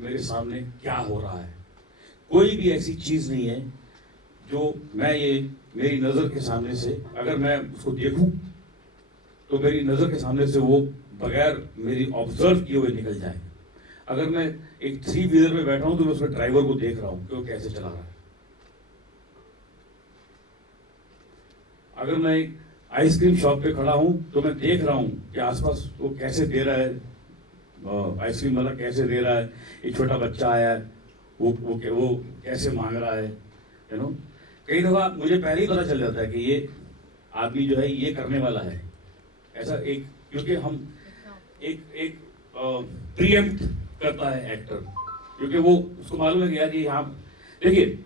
मेरे सामने क्या हो रहा है। कोई भी ऐसी चीज नहीं है जो मैं ये मेरी नजर के सामने से अगर मैं उसको देखूं तो मेरी नजर के सामने से वो बगैर मेरी ऑब्जर्व किए हुए निकल जाए। अगर मैं एक थ्री व्हीलर में बैठा हूं तो मैं उसमें ड्राइवर को देख रहा हूं कि वो कैसे चला रहा है। अगर मैं एक आइसक्रीम शॉप पे खड़ा हूं तो मैं देख रहा हूं कि आसपास वो कैसे दे रहा है, आइसक्रीम वाला कैसे दे रहा है, एक छोटा बच्चा आया है वो कैसे मांग रहा है, यू नो। कई दफा मुझे पहले ही पता चल जाता है कि ये आदमी जो है ये करने वाला है ऐसा एक, क्योंकि हम एक एक प्रीएम्प्ट करता है एक्टर, क्योंकि वो उसको मालूम है कि यार ये यहाँ देखिए।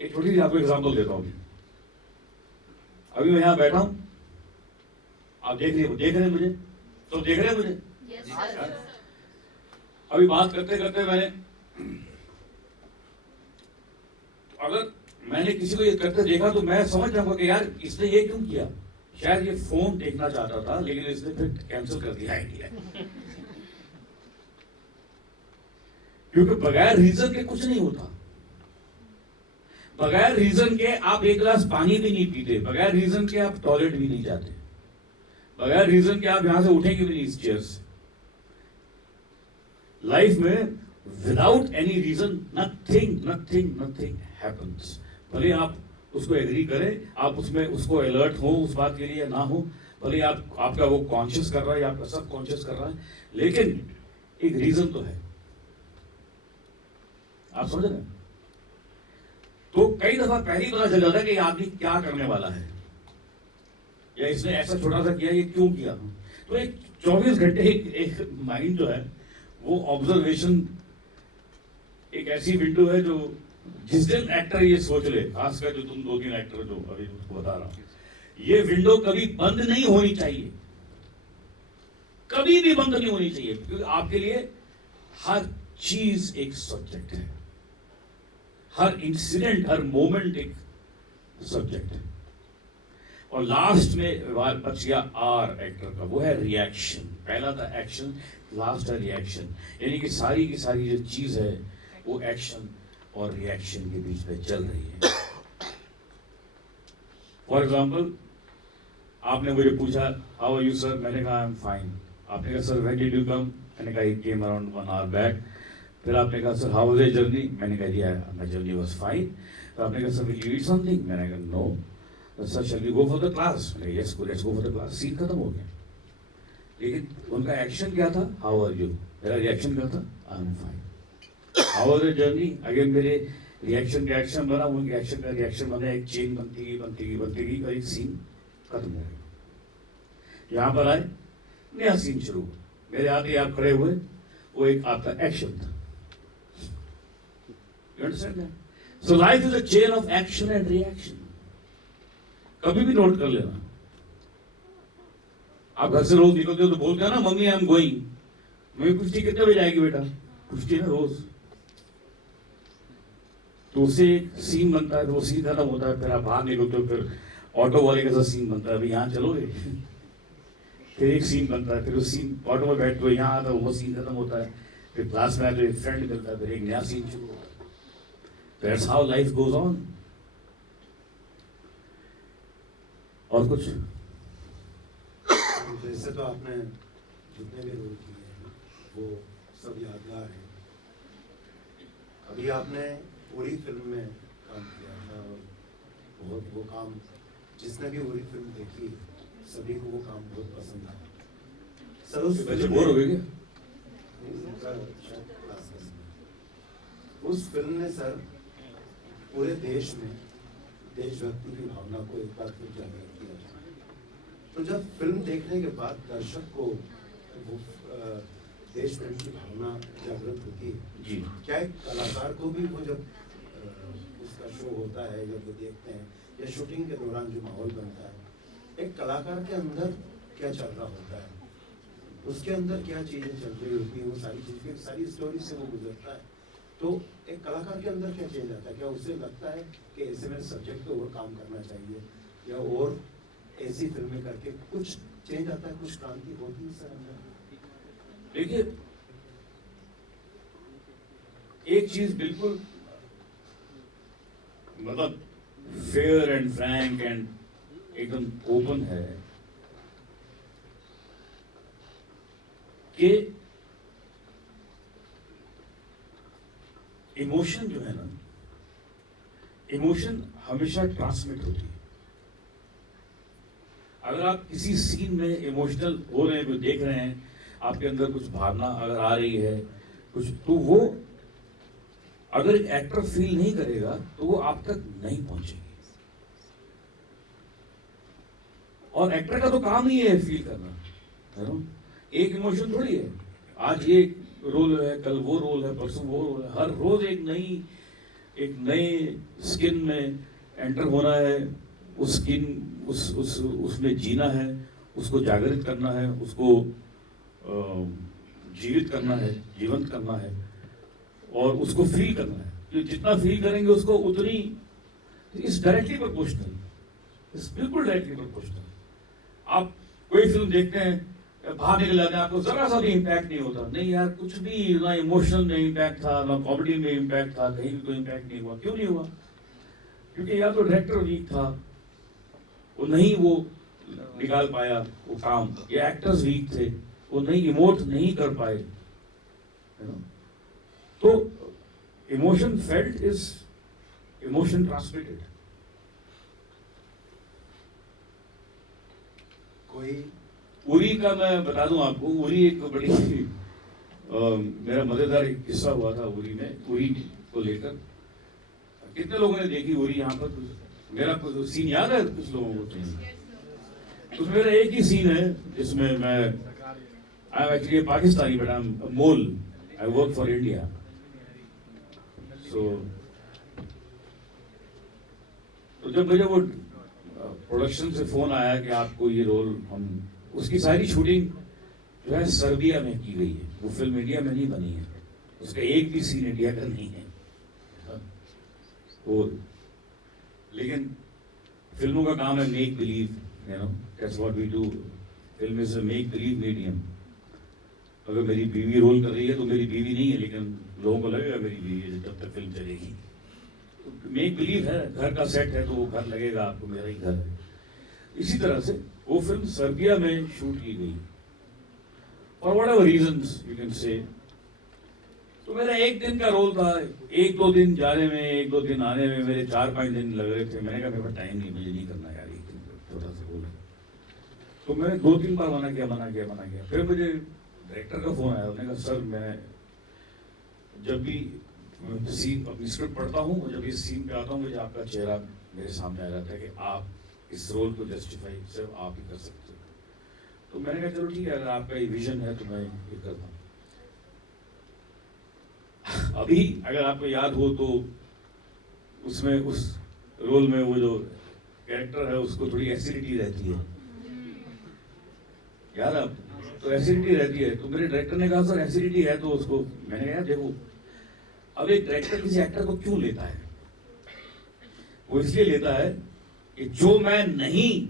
एक छोटी सी आपको एग्जांपल देता हूँ। अभी मैं यहाँ बैठा हूँ, आप देख रहे हैं मुझे, तो देख रहे हैं मुझे। yes, अभी बात करते करते अगर मैंने किसी को ये करते देखा तो मैं समझ जाऊंगा कि यार इसने ये क्यों किया। शायद ये फोन देखना चाहता था लेकिन इसने फिर कैंसिल कर दिया आइडिया। क्योंकि बगैर रीजन के कुछ नहीं होता। बगैर रीजन के आप एक गिलास पानी भी नहीं पीते, बगैर रीजन के आप टॉयलेट भी नहीं जाते, बगैर रीजन के आप यहां से उठेंगे भी नहीं इस चेयर से। लाइफ में without any reason nothing nothing nothing happens. भले आप उसको एग्री करें, आप उसमें उसको अलर्ट हो उस बात के लिए ना हो, भले आपका वो कॉन्शियस कर रहा है या आपका सब कॉन्शियस कर रहा है, लेकिन एक रीजन तो है। आप समझ रहे हैं? तो कई दफा पहले ही पता चल जाता है कि आदमी क्या करने वाला है या इसने ऐसा छोटा सा किया, ये क्यों किया। तो एक 24 घंटे एक माइंड जो है वो ऑब्जर्वेशन एक ऐसी विंडो है जो जिस दिन एक्टर ये सोच ले, खासकर जो तुम 2-3 एक्टर जो अभी उसको बता रहा हूं, ये विंडो कभी बंद नहीं होनी चाहिए, कभी भी बंद नहीं होनी चाहिए, क्योंकि आपके लिए हर चीज एक सब्जेक्ट है, हर इंसिडेंट हर मोमेंट एक सब्जेक्ट है। और लास्ट में बच गया आर एक्टर का, वो है रिएक्शन। पहला था एक्शन, लास्ट है रिएक्शन, यानी कि सारी की सारी जो चीज है वो एक्शन और रिएक्शन के बीच में चल रही है। फॉर एग्जाम्पल, आपने मुझे पूछा हाउ आर यू सर, मैंने कहा आई एम फाइन। आपने कहा sir when did you come, मैंने कहा I came around 1 hour back. फिर आपने कहा sir how was your journey, मैंने कहा जी माय जर्नी वाज फाइन। तो आपने कहा sir will you eat something, मैंने कहा no. Sir shall we go for the class, मैंने कहा yes let's go for the class. Scene खत्म हो गया। लेकिन उनका एक्शन क्या था, हाउ आर यू, मेरा रिएक्शन क्या था, I am fine. How was your journey, again मेरे रिएक्शन बना, उनके एक्शन का रिएक्शन बना, एक चेन बनती गई और एक सीन खत्म हो गया। यहाँ पर आए, नया सीन शुरू, मेरे आगे आप खड़े हुए, वो एक आपका एक्शन था। You understand that? So life is a chain of action and reaction. कभी भी नोट कर लेना। आप घर से रोज निकलते हो तो बोलते हो ना mummy I am going, mummy पूछती कितने बजे आएगी बेटा, पूछती है ना रोज। तो उससे एक सीन बनता है, तो वो सीन खत्म होता है, फिर आप बाहर निकलते हो, फिर ऑटो वाले के साथ सीन बनता है, अभी यहाँ चलोगे। फिर एक सीन बनता है, फिर उस सीन ऑटो में बैठते हो, यहाँ आता है, वो सीन खत्म होता है, फिर क्लास में आते हो, एक फ्रेंड मिलता है, फिर एक नया सीन शुरू होता है। That's how life goes on. और कुछ वैसे तो आपने जितने भी रोल किए हैं वो सब यादगार हैं। अभी आपने उरी फिल्म में काम किया था और वो काम जिसने भी उरी फिल्म देखी सभी को वो काम बहुत पसंद आया। सर उस फिल्म ने सर पूरे देश में देशभक्ति की भावना को एक बार फिर जागृत किया। तो जब फिल्म देखने के बाद दर्शक को वो देश प्रेम की भावना जागृत होती है जी, क्या एक कलाकार को भी वो जब उसका शो होता है, जब वो देखते हैं या शूटिंग के दौरान जो माहौल बनता है, एक कलाकार के अंदर क्या चल रहा होता है, उसके अंदर क्या चीजें चल रही होती है, वो सारी चीजें सारी स्टोरी से वो गुजरता है, तो एक कलाकार के अंदर क्या चेंज आता है? क्या उसे लगता है कि ऐसे में सब्जेक्ट पे और काम करना चाहिए या और ऐसी फिल्में करके कुछ चेंज आता है, कुछ क्रांति होती है सर अंदर? देखिए एक चीज बिल्कुल मतलब फेयर एंड फ्रैंक एंड एकदम ओपन है कि इमोशन जो है ना, इमोशन हमेशा ट्रांसमिट होती है। अगर आप किसी सीन में इमोशनल हो रहे हैं, कुछ देख रहे हैं, आपके अंदर कुछ भावना अगर आ रही है कुछ, तो वो अगर एक एक्टर फील नहीं करेगा तो वो आप तक नहीं पहुंचेगी। और एक्टर का तो काम ही है फील करना, है ना? एक इमोशन थोड़ी है, आज ये रोल है, कल वो रोल है, परसों वो रोल है। हर रोज एक नए स्किन में एंटर होना है, उस स्किन उसमें जीना है, उसको जागृत करना है, उसको जीवित करना है, जीवंत करना है और उसको फील करना है। तो जितना फील करेंगे उसको उतनी, इस डायरेक्टली प्रोपोर्शनल, इस बिल्कुल डायरेक्टली प्रोपोर्शनल। आप कोई फिल्म देखते हैं, बाहर निकल जाते हैं, आपको जरा सा भी इम्पैक्ट नहीं होता, नहीं यार कुछ भी, ना इमोशनल में इम्पैक्ट था, ना कॉमेडी में इम्पैक्ट था, कहीं भी कोई इम्पैक्ट नहीं हुआ। क्यों नहीं हुआ? क्योंकि या तो डायरेक्टर वीक था, वो नहीं वो निकाल पाया वो काम, या एक्टर्स वीक थे, वो नहीं इमोट नहीं कर पाए, है ना? तो emotion felt is emotion transmitted. कोई उरी का मैं बता दूं आपको, उरी एक बड़ी मेरा मजेदार एक किस्सा हुआ था उरी में, उरी को लेकर। कितने लोगों ने देखी उरी यहाँ पर? मेरा कुछ सीन याद है कुछ लोगों को? तो मेरा एक ही सीन है जिसमें मैं, I am actually Pakistani but I am mole, I work for India. So तो जब मुझे वो प्रोडक्शन से फोन आया कि आपको ये रोल, हम उसकी सारी शूटिंग जो है सर्बिया में की गई है, वो फिल्म इंडिया में नहीं बनी है, उसका एक भी सीन इंडिया का नहीं है। वो लेकिन फिल्मों का काम है make believe, you know, that's what we do. Film is a make believe medium. अगर मेरी बीवी रोल कर रही है तो मेरी बीवी नहीं है, लेकिन लोगों को लगेगा मेरी बीवी है जब तक फिल्म चलेगी। मेक बिलीव है, घर का सेट है तो वो घर लगेगा आपको मेरा ही घर है। इसी तरह से वो फिल्म सर्बिया में शूट की गई, for whatever reasons you can say. तो मेरा एक दिन का रोल था, एक दो दिन जाने में, एक दो दिन आने में मेरे 4-5 दिन लग रहे थे। मैंने कहा मेरे पास टाइम नहीं, मुझे नहीं करना यार, एक दिन छोटा सा रोल है। तो मैंने 2-3 बार मना किया। फिर मुझे डायरेक्टर का फोन आया, उन्होंने कहा सर मैं जब भी सीन अपनी स्क्रिप्ट पढ़ता हूँ और जब इस सीन पे आता हूँ, मुझे आपका चेहरा मेरे सामने आ जाता है कि आप इस रोल को जस्टिफाई सिर्फ आप ही कर सकते हो। तो मैंने कहा चलो ठीक है, अगर आपका ये विजन है तो मैं ये करता हूँ। अभी अगर आपको याद हो तो उसमें, उस रोल में वो जो कैरेक्टर है उसको थोड़ी एसिडिटी रहती है, याद आप? तो एसिडिटी रहती है, तो मेरे डायरेक्टर ने कहा सर एसिडिटी है तो उसको, मैंने कहा देखो, अब एक डायरेक्टर किसी एक्टर को क्यों लेता है? वो इसलिए लेता है कि जो मैं नहीं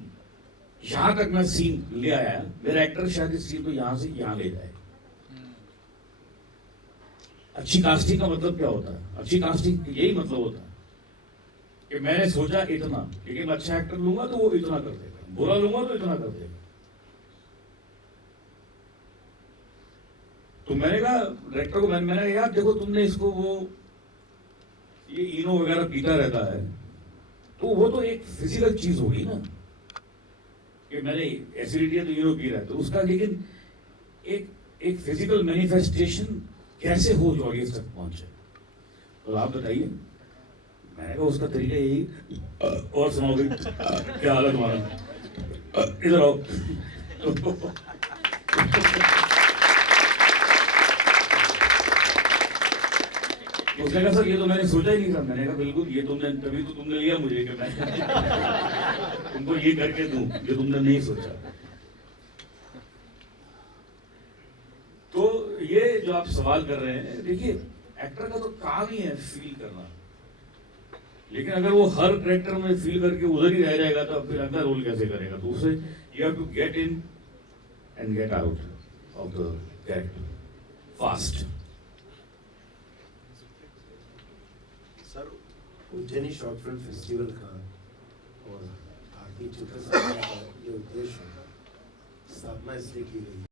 यहां तक मैं सीन ले आया, मेरा एक्टर शायद इस सीन को यहां से यहां ले जाए। अच्छी कास्टिंग का मतलब क्या होता है? अच्छी कास्टिंग यही मतलब होता है कि मैंने सोचा इतना, लेकिन अच्छा एक्टर लूंगा तो वो इतना कर देगा, बुरा लूंगा तो इतना कर देगा। तो मैंने कहा डायरेक्टर को, मैंने कहा यार देखो तुमने इसको, वो ये इनो वगैरह पीता रहता है, तो वो तो एक फिजिकल चीज होगी ना, कि मैंने एसिडिटी है तो इनो पी रहा है, तो उसका लेकिन एक फिजिकल मैनिफेस्टेशन कैसे हो जो आगे तक पहुंचे? तो आप बताइए। मैंने कहा उसका तरीका यही, और सुनाओ भाई क्या हालत हमारा, इधर आओ। उसने कहा सर ये तो मैंने सोचा ही नहीं था। मैंने कहा बिल्कुल, ये तुमने, तभी तो तुमने लिया मुझे कि मैं तुमको ये करके दूं जो तुमने नहीं सोचा। तो ये जो आप सवाल कर रहे हैं, देखिए एक्टर का तो काम ही है फील करना, लेकिन अगर वो हर कैरेक्टर में फील करके उधर ही रह जाएगा तो फिर अगला रोल कैसे करेगा? तो उसे you have to get in and get out of the character fast. Sir, Ujjaini short film festival का और आरती चित्र का ये उद्देश्य स्थापना इसलिए की गई